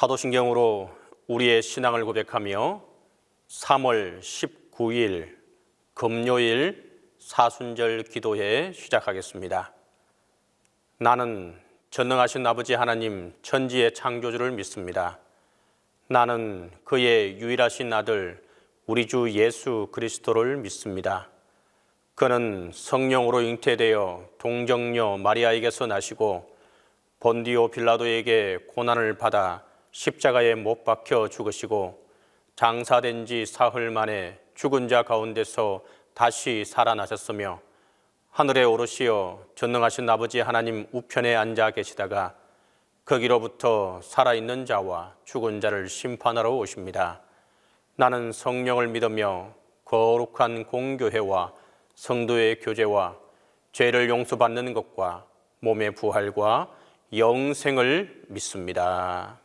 사도신경으로 우리의 신앙을 고백하며 3월 19일 금요일 사순절 기도회 시작하겠습니다. 나는 전능하신 아버지 하나님 천지의 창조주를 믿습니다. 나는 그의 유일하신 아들 우리 주 예수 그리스도를 믿습니다. 그는 성령으로 잉태되어 동정녀 마리아에게서 나시고 본디오 빌라도에게 고난을 받아 십자가에 못 박혀 죽으시고 장사된 지 사흘 만에 죽은 자 가운데서 다시 살아나셨으며 하늘에 오르시어 전능하신 아버지 하나님 우편에 앉아 계시다가 거기로부터 살아있는 자와 죽은 자를 심판하러 오십니다. 나는 성령을 믿으며 거룩한 공교회와 성도의 교제와 죄를 용서받는 것과 몸의 부활과 영생을 믿습니다.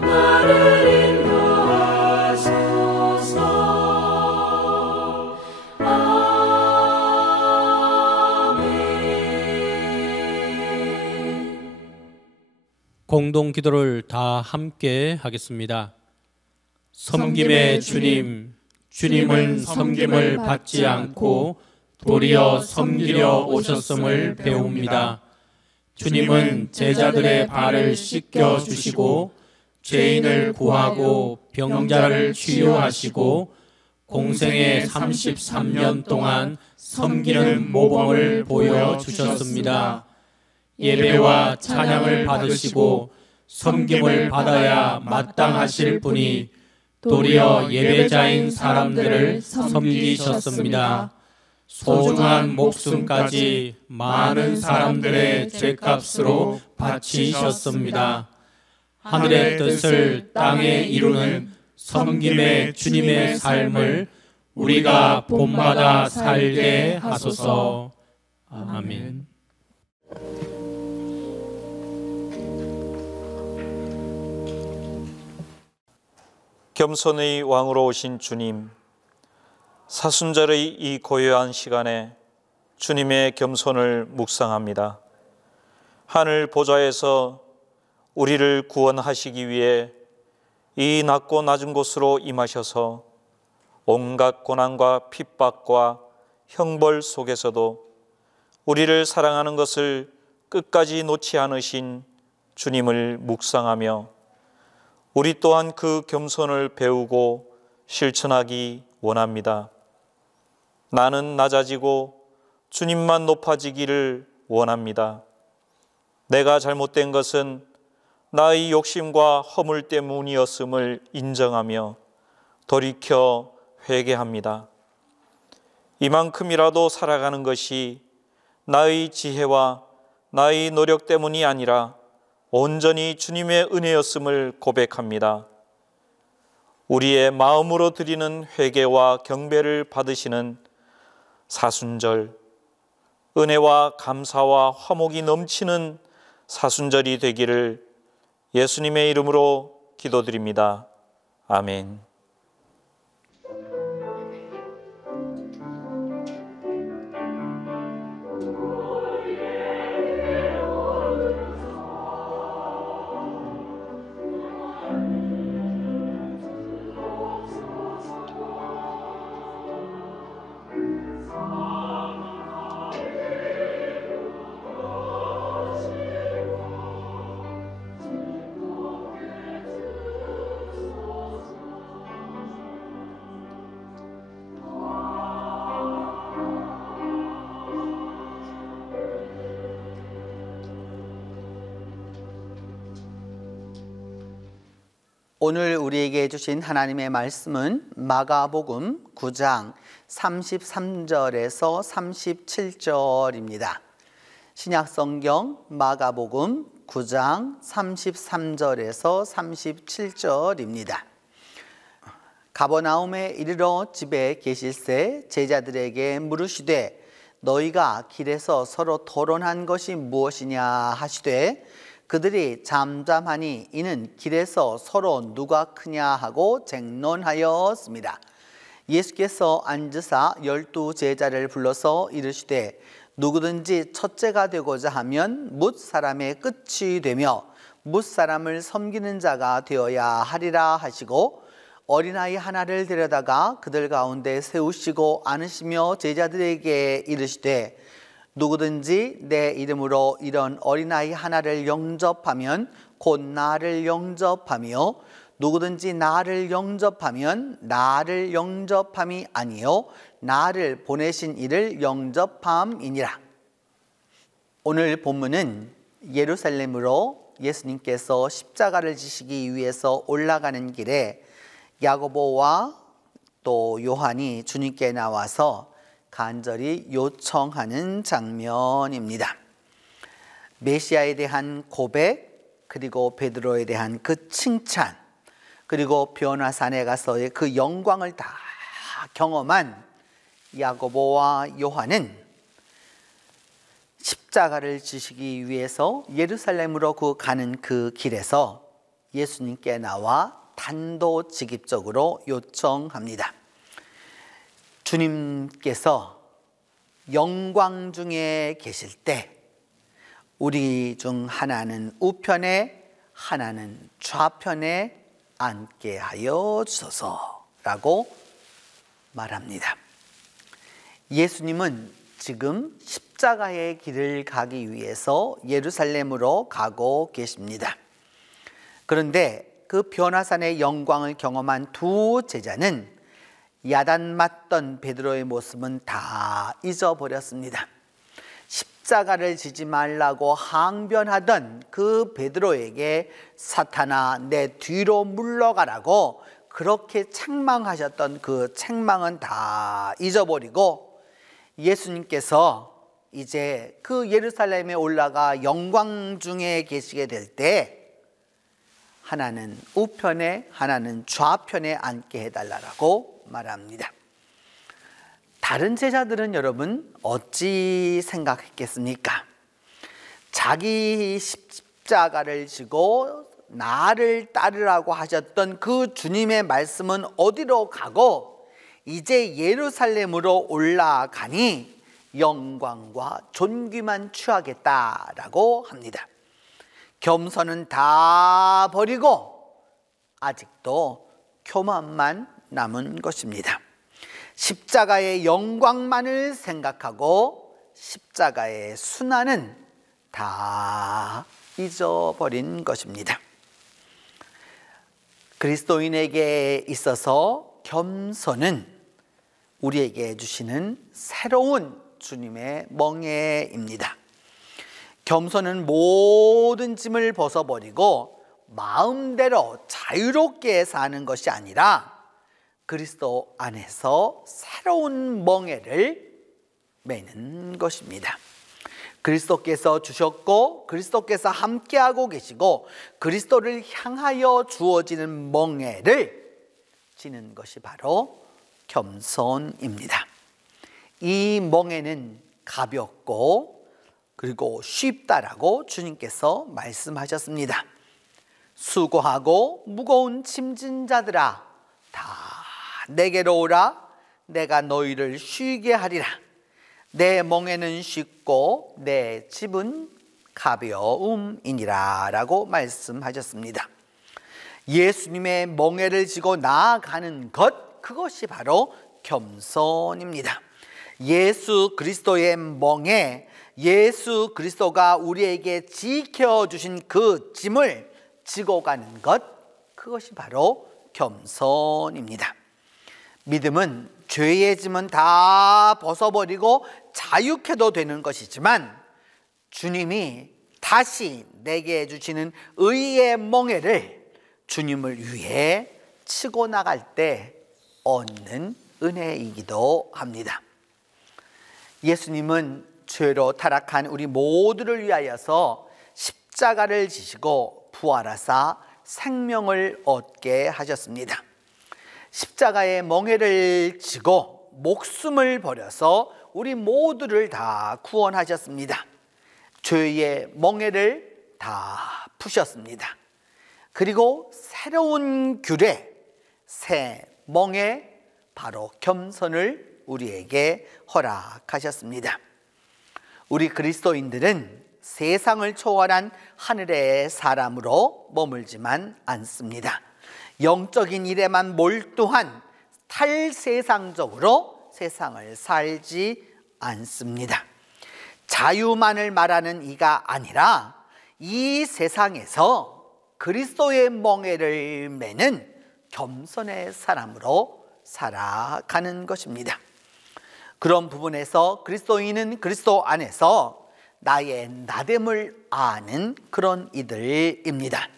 나를 인도하소서. 공동 기도를 다 함께 하겠습니다. 섬김의 주님, 주님은 섬김을 받지 않고 도리어 섬기려 오셨음을 배웁니다. 주님은 제자들의 발을 씻겨 주시고 죄인을 구하고 병자를 치유하시고 공생의 33년 동안 섬기는 모범을 보여주셨습니다. 예배와 찬양을 받으시고 섬김을 받아야 마땅하실 분이 도리어 예배자인 사람들을 섬기셨습니다. 소중한 목숨까지 많은 사람들의 죄값으로 바치셨습니다. 하늘의 뜻을 땅에 이루는 섬김의 주님의 삶을 우리가 본받아 살게 하소서. 아멘. 겸손의 왕으로 오신 주님, 사순절의 이 고요한 시간에 주님의 겸손을 묵상합니다. 하늘 보좌에서 우리를 구원하시기 위해 이 낮고 낮은 곳으로 임하셔서 온갖 고난과 핍박과 형벌 속에서도 우리를 사랑하는 것을 끝까지 놓지 않으신 주님을 묵상하며 우리 또한 그 겸손을 배우고 실천하기 원합니다. 나는 낮아지고 주님만 높아지기를 원합니다. 내가 잘못된 것은 나의 욕심과 허물 때문이었음을 인정하며 돌이켜 회개합니다. 이만큼이라도 살아가는 것이 나의 지혜와 나의 노력 때문이 아니라 온전히 주님의 은혜였음을 고백합니다. 우리의 마음으로 드리는 회개와 경배를 받으시는 사순절, 은혜와 감사와 화목이 넘치는 사순절이 되기를 예수님의 이름으로 기도드립니다. 아멘. 오늘 우리에게 주신 하나님의 말씀은 마가복음 9장 33절에서 37절입니다. 신약성경 마가복음 9장 33절에서 37절입니다. 가버나움에 이르러 집에 계실새 제자들에게 물으시되 너희가 길에서 서로 토론한 것이 무엇이냐 하시되 그들이 잠잠하니 이는 길에서 서로 누가 크냐 하고 쟁론하였습니다. 예수께서 앉으사 12 제자를 불러서 이르시되 누구든지 첫째가 되고자 하면 뭇 사람의 끝이 되며 뭇 사람을 섬기는 자가 되어야 하리라 하시고 어린아이 하나를 데려다가 그들 가운데 세우시고 안으시며 제자들에게 이르시되 누구든지 내 이름으로 이런 어린아이 하나를 영접하면 곧 나를 영접하며 누구든지 나를 영접하면 나를 영접함이 아니요 나를 보내신 이를 영접함이니라. 오늘 본문은 예루살렘으로 예수님께서 십자가를 지시기 위해서 올라가는 길에 야고보와 또 요한이 주님께 나와서 간절히 요청하는 장면입니다. 메시아에 대한 고백, 그리고 베드로에 대한 그 칭찬, 그리고 변화산에 가서의 그 영광을 다 경험한 야고보와 요한은 십자가를 지시기 위해서 예루살렘으로 가는 그 길에서 예수님께 나와 단도직입적으로 요청합니다. 주님께서 영광 중에 계실 때 우리 중 하나는 우편에 하나는 좌편에 앉게 하여 주소서라고 말합니다. 예수님은 지금 십자가의 길을 가기 위해서 예루살렘으로 가고 계십니다. 그런데 그 변화산의 영광을 경험한 두 제자는 야단 맞던 베드로의 모습은 다 잊어버렸습니다. 십자가를 지지 말라고 항변하던 그 베드로에게 사탄아 내 뒤로 물러가라고 그렇게 책망하셨던 그 책망은 다 잊어버리고 예수님께서 이제 그 예루살렘에 올라가 영광 중에 계시게 될 때 하나는 우편에 하나는 좌편에 앉게 해달라고 말합니다. 다른 제자들은 여러분 어찌 생각했겠습니까? 자기 십자가를 지고 나를 따르라고 하셨던 그 주님의 말씀은 어디로 가고 이제 예루살렘으로 올라가니 영광과 존귀만 취하겠다라고 합니다. 겸손은 다 버리고 아직도 교만만 남은 것입니다. 십자가의 영광만을 생각하고 십자가의 순환은 다 잊어버린 것입니다. 그리스도인에게 있어서 겸손은 우리에게 주시는 새로운 주님의 멍에입니다. 겸손은 모든 짐을 벗어버리고 마음대로 자유롭게 사는 것이 아니라 그리스도 안에서 새로운 멍에를 매는 것입니다. 그리스도께서 주셨고 그리스도께서 함께하고 계시고 그리스도를 향하여 주어지는 멍에를 지는 것이 바로 겸손입니다. 이 멍에는 가볍고 그리고 쉽다라고 주님께서 말씀하셨습니다. 수고하고 무거운 짐진 자들아 다 내게로 오라 내가 너희를 쉬게 하리라. 내 멍에는 쉽고 내 짐은 가벼움이니라 라고 말씀하셨습니다. 예수님의 멍에를 지고 나아가는 것 그것이 바로 겸손입니다. 예수 그리스도의 멍에 예수 그리스도가 우리에게 지켜주신 그 짐을 지고 가는 것 그것이 바로 겸손입니다. 믿음은 죄의 짐은 다 벗어버리고 자유케도 되는 것이지만 주님이 다시 내게 주시는 의의 멍에를 주님을 위해 치고 나갈 때 얻는 은혜이기도 합니다. 예수님은 죄로 타락한 우리 모두를 위하여서 십자가를 지시고 부활하사 생명을 얻게 하셨습니다. 십자가의 멍에를 지고 목숨을 버려서 우리 모두를 다 구원하셨습니다. 죄의 멍에를 다 푸셨습니다. 그리고 새로운 규례, 새 멍에 바로 겸손을 우리에게 허락하셨습니다. 우리 그리스도인들은 세상을 초월한 하늘의 사람으로 머물지만 않습니다. 영적인 일에만 몰두한 탈세상적으로 세상을 살지 않습니다. 자유만을 말하는 이가 아니라 이 세상에서 그리스도의 멍에를 매는 겸손의 사람으로 살아가는 것입니다. 그런 부분에서 그리스도인은 그리스도 안에서 나의 나됨을 아는 그런 이들입니다.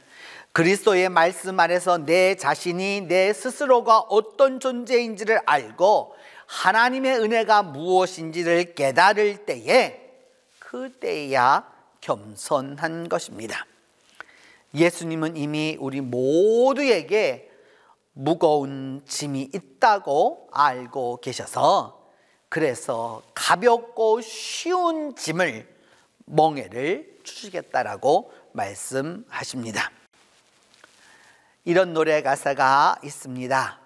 그리스도의 말씀 안에서 내 자신이 내 스스로가 어떤 존재인지를 알고 하나님의 은혜가 무엇인지를 깨달을 때에 그때야 겸손한 것입니다. 예수님은 이미 우리 모두에게 무거운 짐이 있다고 알고 계셔서 그래서 가볍고 쉬운 짐을 멍에를 주시겠다라고 말씀하십니다. 이런 노래 가사가 있습니다.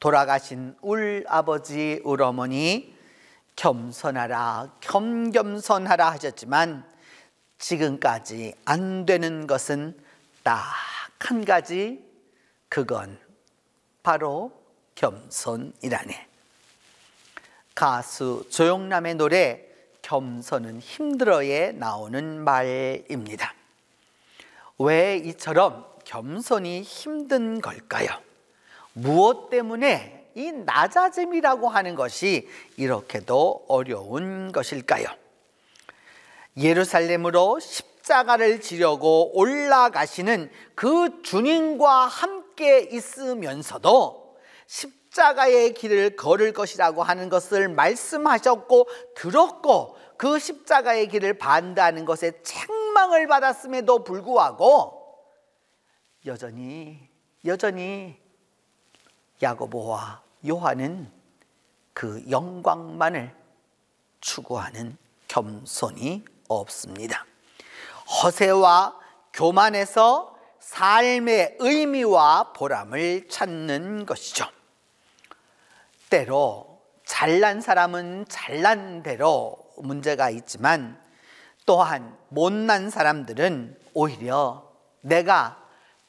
돌아가신 울 아버지 울 어머니 겸손하라 겸겸손하라 하셨지만 지금까지 안 되는 것은 딱 한 가지, 그건 바로 겸손이라네. 가수 조영남의 노래 겸손은 힘들어에 나오는 말입니다. 왜 이처럼 겸손이 힘든 걸까요? 무엇 때문에 이 낮아짐이라고 하는 것이 이렇게도 어려운 것일까요? 예루살렘으로 십자가를 지려고 올라가시는 그 주님과 함께 있으면서도 십자가의 길을 걸을 것이라고 하는 것을 말씀하셨고 들었고, 그 십자가의 길을 반대하는 것에 책망을 받았음에도 불구하고 여전히 야고보와 요한은 그 영광만을 추구하는 겸손이 없습니다. 허세와 교만에서 삶의 의미와 보람을 찾는 것이죠. 때로 잘난 사람은 잘난 대로 문제가 있지만, 또한 못난 사람들은 오히려 내가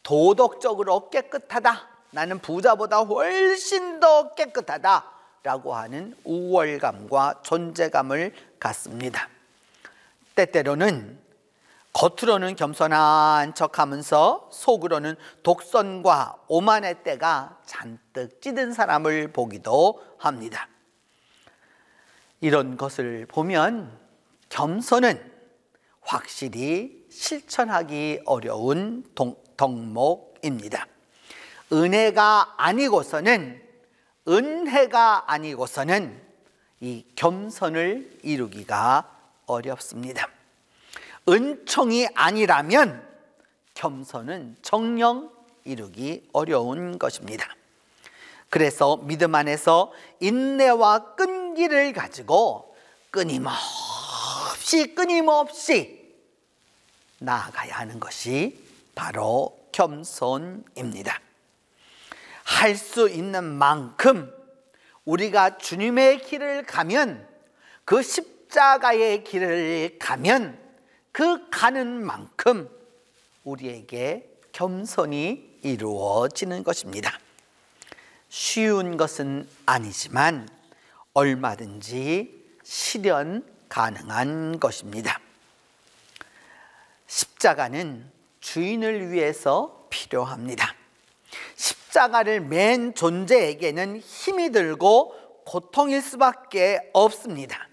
도덕적으로 깨끗하다, 나는 부자보다 훨씬 더 깨끗하다 라고 하는 우월감과 존재감을 갖습니다. 때때로는 겉으로는 겸손한 척하면서 속으로는 독선과 오만의 때가 잔뜩 찌든 사람을 보기도 합니다. 이런 것을 보면 겸손은 확실히 실천하기 어려운 덕목입니다. 은혜가 아니고서는 이 겸손을 이루기가 어렵습니다. 은총이 아니라면 겸손은 정녕 이루기 어려운 것입니다. 그래서 믿음 안에서 인내와 끈기를 가지고 끊임없이 나아가야 하는 것이 바로 겸손입니다. 할 수 있는 만큼 우리가 주님의 길을 가면, 그 십자가의 길을 가면 그 가는 만큼 우리에게 겸손이 이루어지는 것입니다. 쉬운 것은 아니지만 얼마든지 실현 가능한 것입니다. 십자가는 주인을 위해서 필요합니다. 십자가를 맨 존재에게는 힘이 들고 고통일 수밖에 없습니다.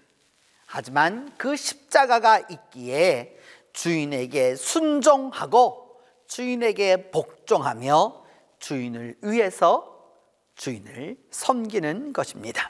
하지만 그 십자가가 있기에 주인에게 순종하고 주인에게 복종하며 주인을 위해서 주인을 섬기는 것입니다.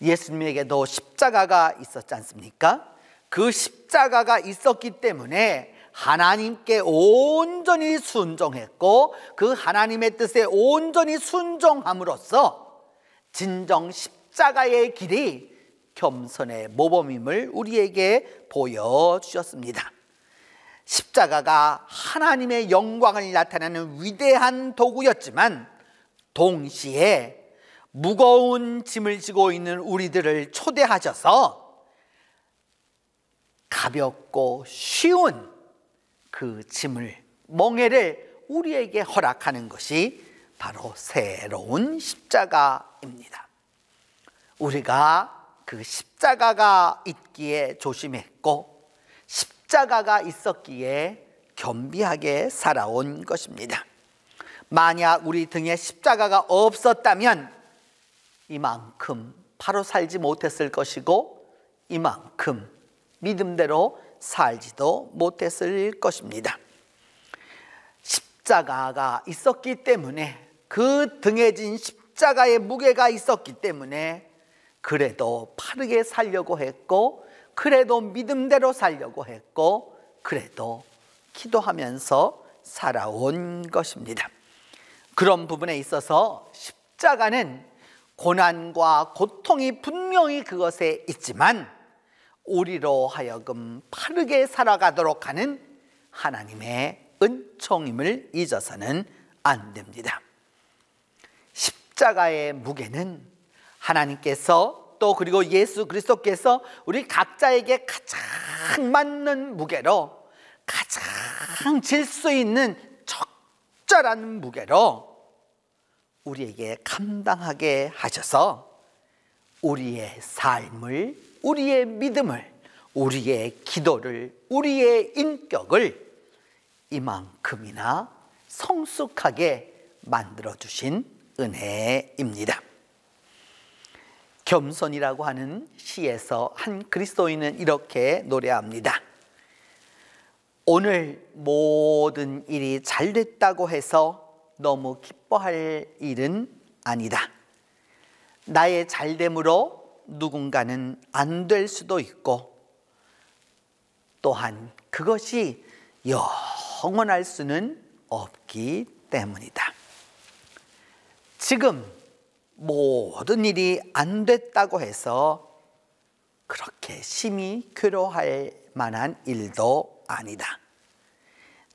예수님에게도 십자가가 있었지 않습니까? 그 십자가가 있었기 때문에 하나님께 온전히 순종했고, 그 하나님의 뜻에 온전히 순종함으로써 진정 십자가의 길이 겸손의 모범임을 우리에게 보여주셨습니다. 십자가가 하나님의 영광을 나타내는 위대한 도구였지만, 동시에 무거운 짐을 지고 있는 우리들을 초대하셔서 가볍고 쉬운 그 짐을, 멍에를 우리에게 허락하는 것이 바로 새로운 십자가입니다. 우리가 그 십자가가 있기에 조심했고, 십자가가 있었기에 겸비하게 살아온 것입니다. 만약 우리 등에 십자가가 없었다면 이만큼 바로 살지 못했을 것이고, 이만큼 믿음대로 살지도 못했을 것입니다. 십자가가 있었기 때문에, 그 등에 진 십자가의 무게가 있었기 때문에 그래도 바르게 살려고 했고, 그래도 믿음대로 살려고 했고, 그래도 기도하면서 살아온 것입니다. 그런 부분에 있어서 십자가는 고난과 고통이 분명히 그것에 있지만 우리로 하여금 바르게 살아가도록 하는 하나님의 은총임을 잊어서는 안 됩니다. 십자가의 무게는 하나님께서 또 그리고 예수 그리스도께서 우리 각자에게 가장 맞는 무게로 가장 가장 질 수 있는 적절한 무게로 우리에게 감당하게 하셔서 우리의 삶을, 우리의 믿음을, 우리의 기도를, 우리의 인격을 이만큼이나 성숙하게 만들어주신 은혜입니다. 겸손이라고 하는 시에서 한 그리스도인은 이렇게 노래합니다. 오늘 모든 일이 잘 됐다고 해서 너무 기뻐할 일은 아니다. 나의 잘됨으로 누군가는 안 될 수도 있고, 또한 그것이 영원할 수는 없기 때문이다. 지금 모든 일이 안 됐다고 해서 그렇게 심히 괴로워할 만한 일도 아니다.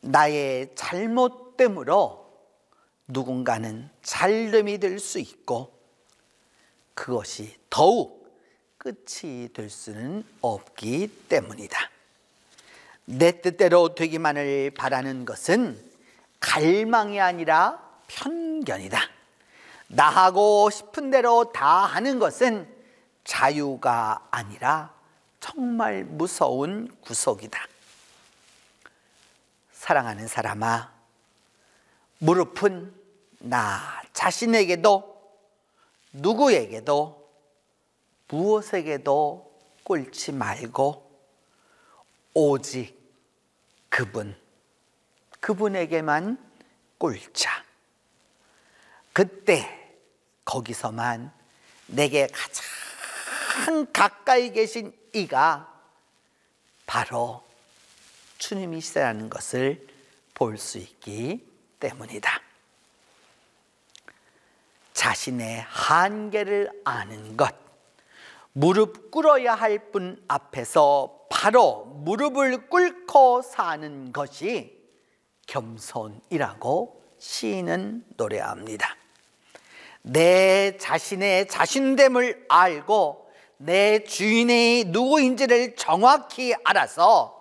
나의 잘못됨으로 누군가는 잘됨이 될 수 있고, 그것이 더욱 끝이 될 수는 없기 때문이다. 내 뜻대로 되기만을 바라는 것은 갈망이 아니라 편견이다. 나 하고 싶은 대로 다 하는 것은 자유가 아니라 정말 무서운 구속이다. 사랑하는 사람아, 무릎은 나 자신에게도 누구에게도 무엇에게도 꿇지 말고 오직 그분에게만 꿇자. 그때 거기서만 내게 가장 가까이 계신 이가 바로 주님이시라는 것을 볼 수 있기 때문이다. 자신의 한계를 아는 것, 무릎 꿇어야 할 분 앞에서 바로 무릎을 꿇고 사는 것이 겸손이라고 시인은 노래합니다. 내 자신의 자신됨을 알고 내 주인이 누구인지를 정확히 알아서,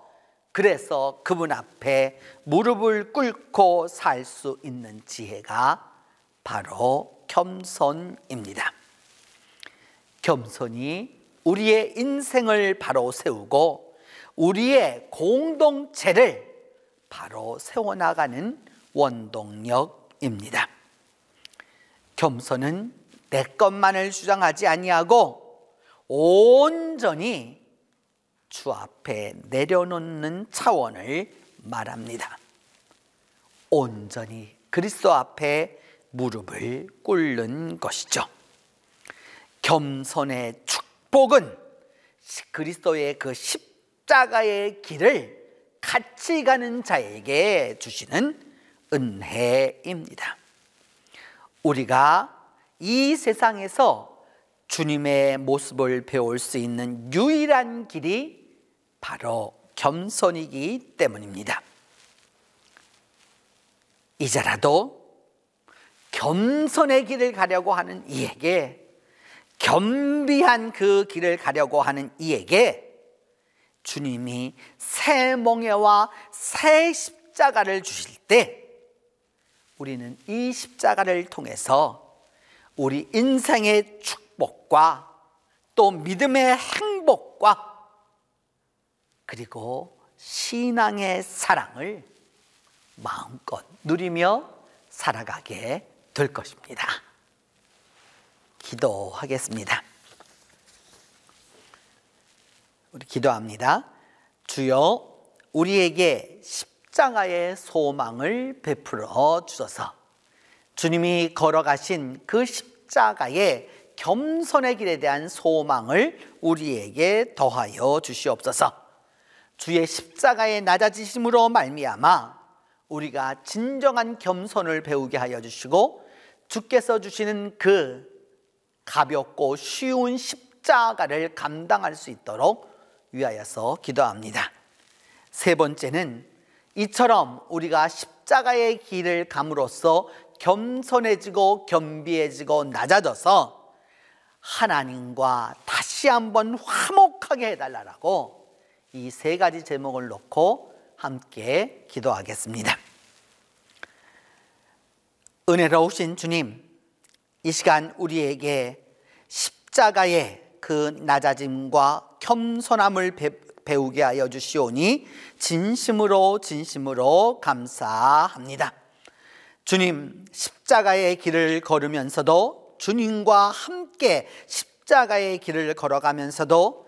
그래서 그분 앞에 무릎을 꿇고 살 수 있는 지혜가 바로 겸손입니다. 겸손이 우리의 인생을 바로 세우고 우리의 공동체를 바로 세워나가는 원동력입니다. 겸손은 내 것만을 주장하지 아니하고 온전히 주 앞에 내려놓는 차원을 말합니다. 온전히 그리스도 앞에 무릎을 꿇는 것이죠. 겸손의 축복은 그리스도의 그 십자가의 길을 같이 가는 자에게 주시는 은혜입니다. 우리가 이 세상에서 주님의 모습을 배울 수 있는 유일한 길이 바로 겸손이기 때문입니다. 이제라도 겸손의 길을 가려고 하는 이에게, 겸비한 그 길을 가려고 하는 이에게 주님이 새 몽에와 새 십자가를 주실 때 우리는 이 십자가를 통해서 우리 인생의 축복과 또 믿음의 행복과 그리고 신앙의 사랑을 마음껏 누리며 살아가게 될 것입니다. 기도하겠습니다. 우리 기도합니다. 주여, 우리에게 십자가의 소망을 베풀어 주소서. 주님이 걸어가신 그 십자가의 겸손의 길에 대한 소망을 우리에게 더하여 주시옵소서. 주의 십자가의 낮아지심으로 말미암아 우리가 진정한 겸손을 배우게 하여 주시고, 주께서 주시는 그 가볍고 쉬운 십자가를 감당할 수 있도록 위하여서 기도합니다. 세 번째는 이처럼 우리가 십자가의 길을 감으로써 겸손해지고 겸비해지고 낮아져서 하나님과 다시 한번 화목하게 해달라고 이 세 가지 제목을 놓고 함께 기도하겠습니다. 은혜로우신 주님, 이 시간 우리에게 십자가의 그 낮아짐과 겸손함을 배우게 하여 주시오니 진심으로 감사합니다. 주님, 십자가의 길을 걸으면서도, 주님과 함께 십자가의 길을 걸어가면서도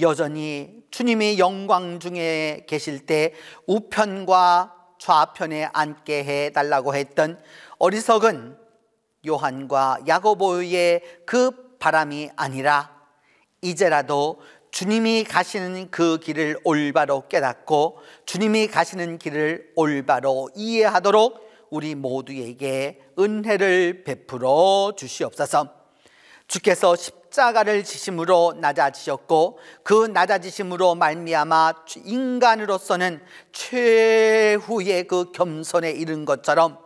여전히 주님이 영광 중에 계실 때 우편과 좌편에 앉게 해달라고 했던 어리석은 요한과 야고보의 그 바람이 아니라 이제라도 주님이 가시는 그 길을 올바로 깨닫고 주님이 가시는 길을 올바로 이해하도록 우리 모두에게 은혜를 베풀어 주시옵소서. 주께서 십자가를 지심으로 낮아지셨고 그 낮아지심으로 말미암아 인간으로서는 최후의 그 겸손에 이른 것처럼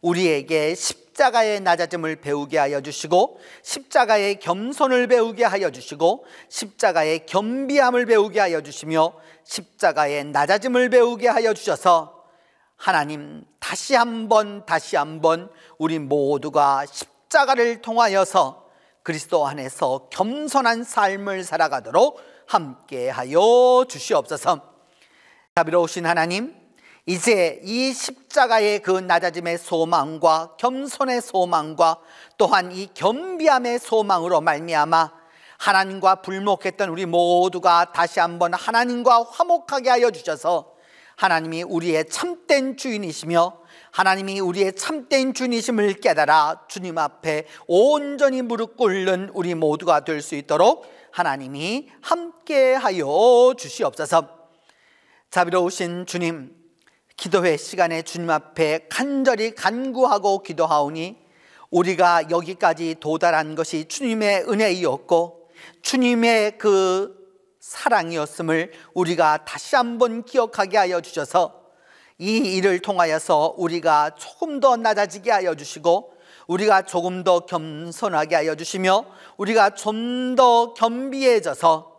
우리에게 십자가의 낮아짐을 배우게 하여 주시고 십자가의 겸손을 배우게 하여 주시고 십자가의 겸비함을 배우게 하여 주시며 십자가의 낮아짐을 배우게 하여 주셔서 하나님, 다시 한번 우리 모두가 십자가를 통하여서 그리스도 안에서 겸손한 삶을 살아가도록 함께하여 주시옵소서. 자비로우신 하나님, 이제 이 십자가의 그 낮아짐의 소망과 겸손의 소망과 또한 이 겸비함의 소망으로 말미암아 하나님과 불목했던 우리 모두가 다시 한번 하나님과 화목하게 하여 주셔서 하나님이 우리의 참된 주인이시며 하나님이 우리의 참된 주인이심을 깨달아 주님 앞에 온전히 무릎 꿇는 우리 모두가 될 수 있도록 하나님이 함께하여 주시옵소서. 자비로우신 주님, 기도회 시간에 주님 앞에 간절히 간구하고 기도하오니 우리가 여기까지 도달한 것이 주님의 은혜이었고 주님의 그 사랑이었음을 우리가 다시 한번 기억하게 하여 주셔서 이 일을 통하여서 우리가 조금 더 낮아지게 하여 주시고 우리가 조금 더 겸손하게 하여 주시며 우리가 좀 더 겸비해져서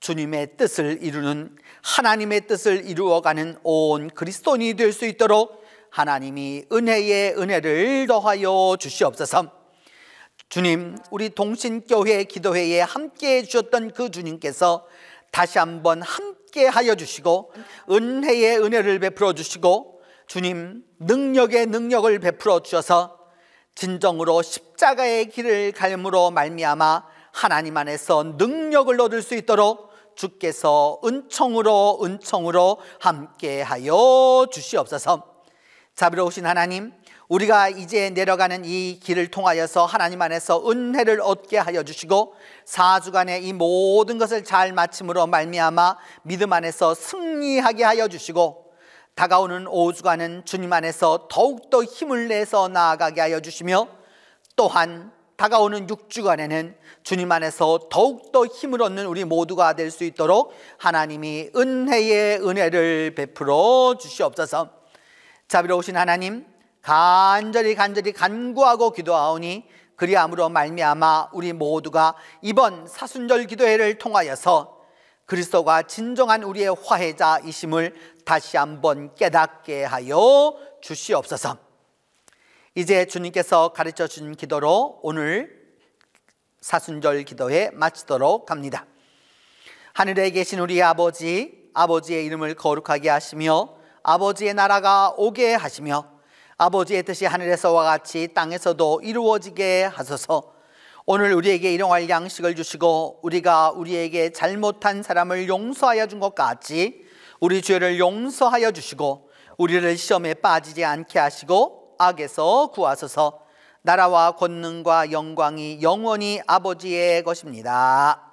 주님의 뜻을 이루는, 하나님의 뜻을 이루어가는 온 그리스도인이 될 수 있도록 하나님이 은혜에 은혜를 더하여 주시옵소서. 주님, 우리 동신교회 기도회에 함께해 주셨던 그 주님께서 다시 한번 함께 하여 주시고 은혜의 은혜를 베풀어 주시고 주님, 능력의 능력을 베풀어 주셔서 진정으로 십자가의 길을 갈므로 말미암아 하나님 안에서 능력을 얻을 수 있도록 주께서 은총으로 함께 하여 주시옵소서. 자비로우신 하나님, 우리가 이제 내려가는 이 길을 통하여서 하나님 안에서 은혜를 얻게 하여 주시고 4주간의 이 모든 것을 잘 마침으로 말미암아 믿음 안에서 승리하게 하여 주시고 다가오는 5주간은 주님 안에서 더욱더 힘을 내서 나아가게 하여 주시며 또한 다가오는 6주간에는 주님 안에서 더욱더 힘을 얻는 우리 모두가 될 수 있도록 하나님이 은혜의 은혜를 베풀어 주시옵소서. 자비로우신 하나님, 간절히 간구하고 기도하오니 그리함으로 말미암아 우리 모두가 이번 사순절 기도회를 통하여서 그리스도가 진정한 우리의 화해자이심을 다시 한번 깨닫게 하여 주시옵소서. 이제 주님께서 가르쳐 주신 기도로 오늘 사순절 기도회 마치도록 합니다. 하늘에 계신 우리 아버지, 아버지의 이름을 거룩하게 하시며 아버지의 나라가 오게 하시며 아버지의 뜻이 하늘에서와 같이 땅에서도 이루어지게 하소서. 오늘 우리에게 일용할 양식을 주시고 우리가 우리에게 잘못한 사람을 용서하여 준 것 같이 우리 죄를 용서하여 주시고 우리를 시험에 빠지지 않게 하시고 악에서 구하소서. 나라와 권능과 영광이 영원히 아버지의 것입니다.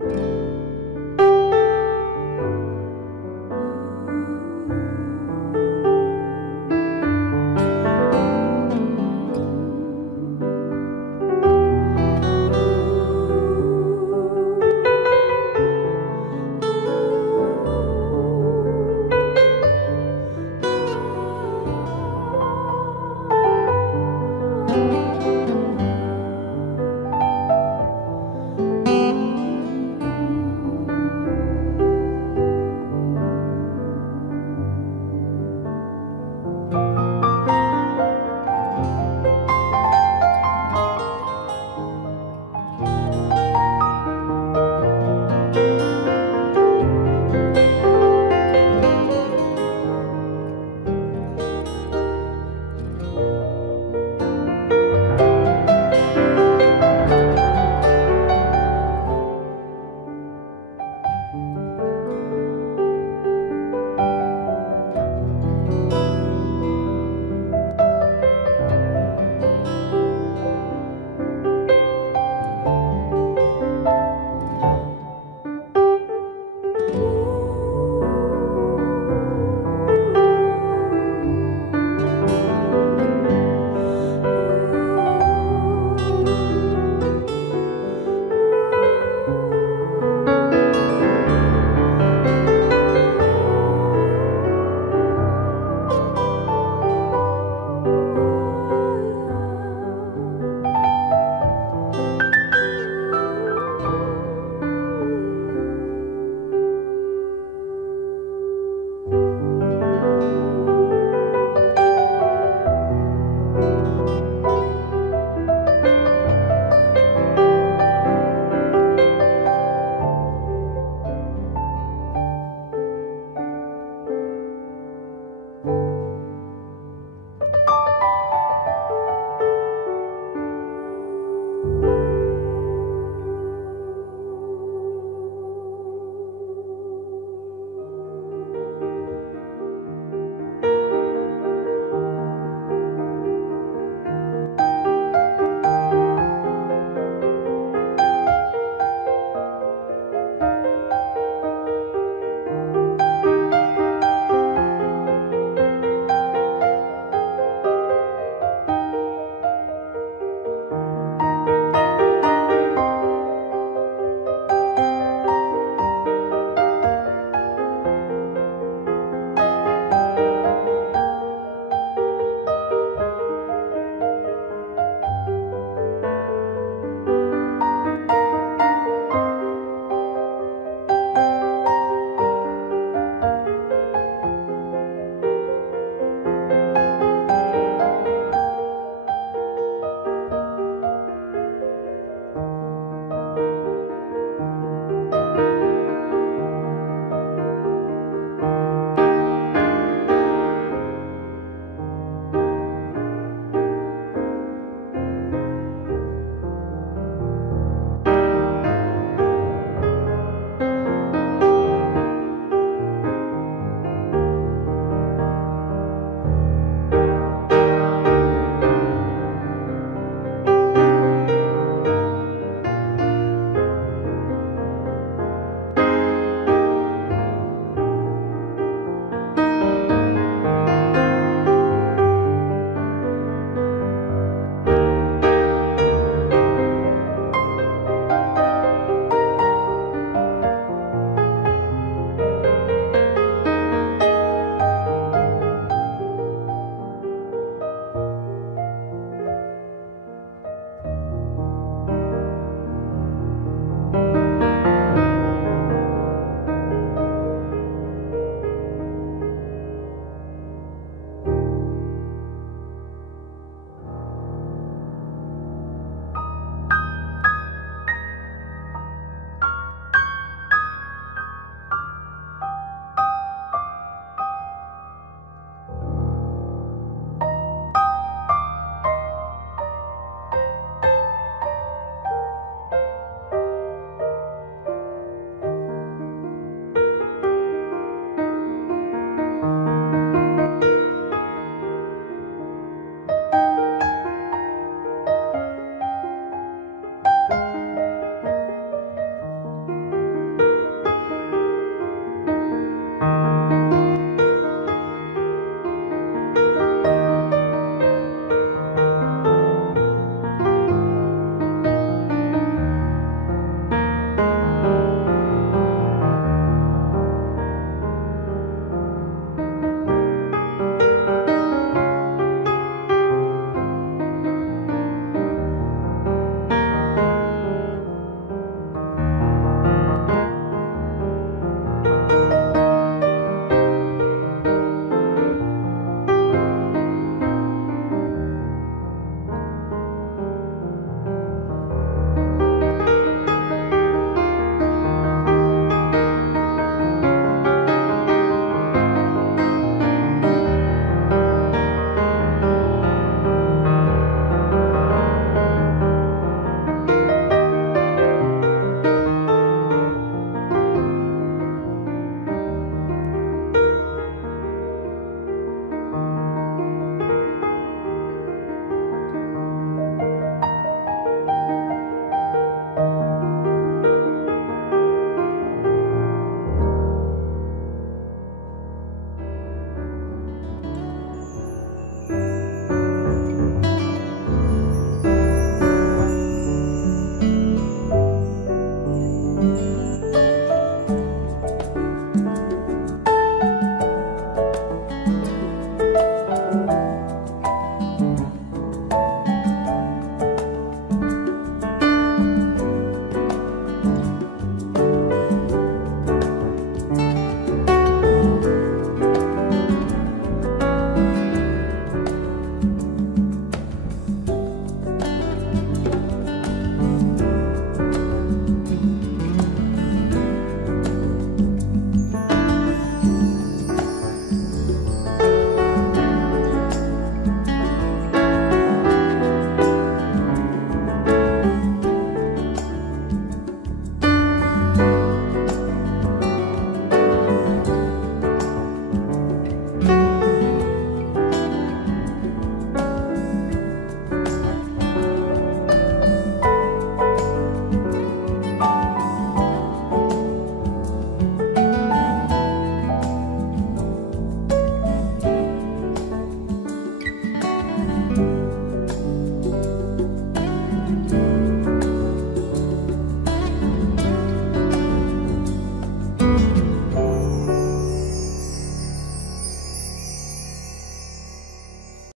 주님.